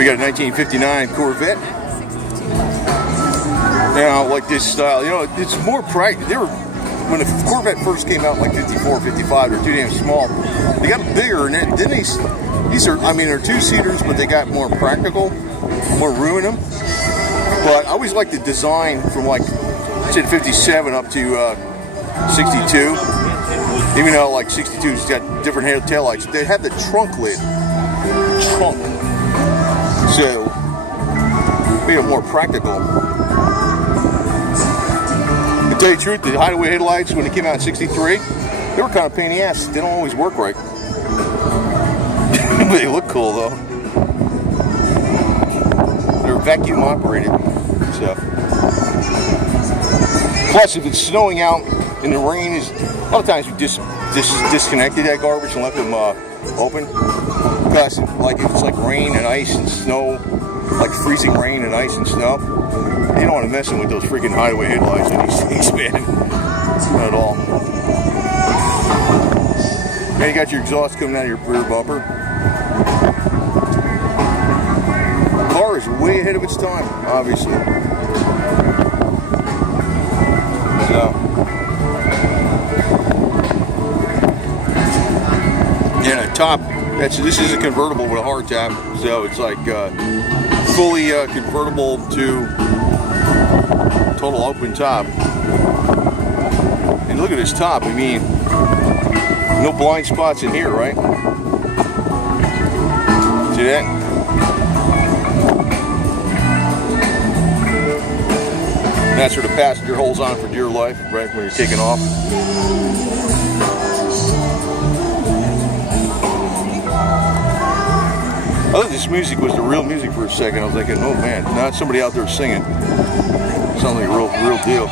we got a 1959 Corvette. Now, like this style, you know, it's more practical. They were, when the Corvette first came out, like 54, 55, they're too damn small. They got bigger, and then these are, I mean, they're two-seaters, but they got more practical, more room in them. But I always like the design from like, say, 57 up to 62. Even though like 62's got different taillights, they have the trunk lid. So, we are more practical. To tell you the truth, the hideaway headlights, when they came out in 63, they were kind of a pain in the ass. They don't always work right. But they look cool, though. They're vacuum operated. So. Plus, if it's snowing out and the rain is, a lot of times we disconnected that garbage and left them open. Because, like, if it's like rain and ice and snow, like freezing rain and ice and snow, you don't want to mess with those freaking highway headlights on these things, man. Not at all. Now you got your exhaust coming out of your rear bumper. The car is way ahead of its time, obviously. So. Yeah, the top. This is a convertible with a hardtop, so it's like fully convertible to total open top. And look at this top. I mean, no blind spots in here, right? See that? And that's where the passenger holds on for dear life, right when you're taking off. I thought this music was the real music for a second. I was thinking, oh man, not somebody out there singing. Sounds like a real deal.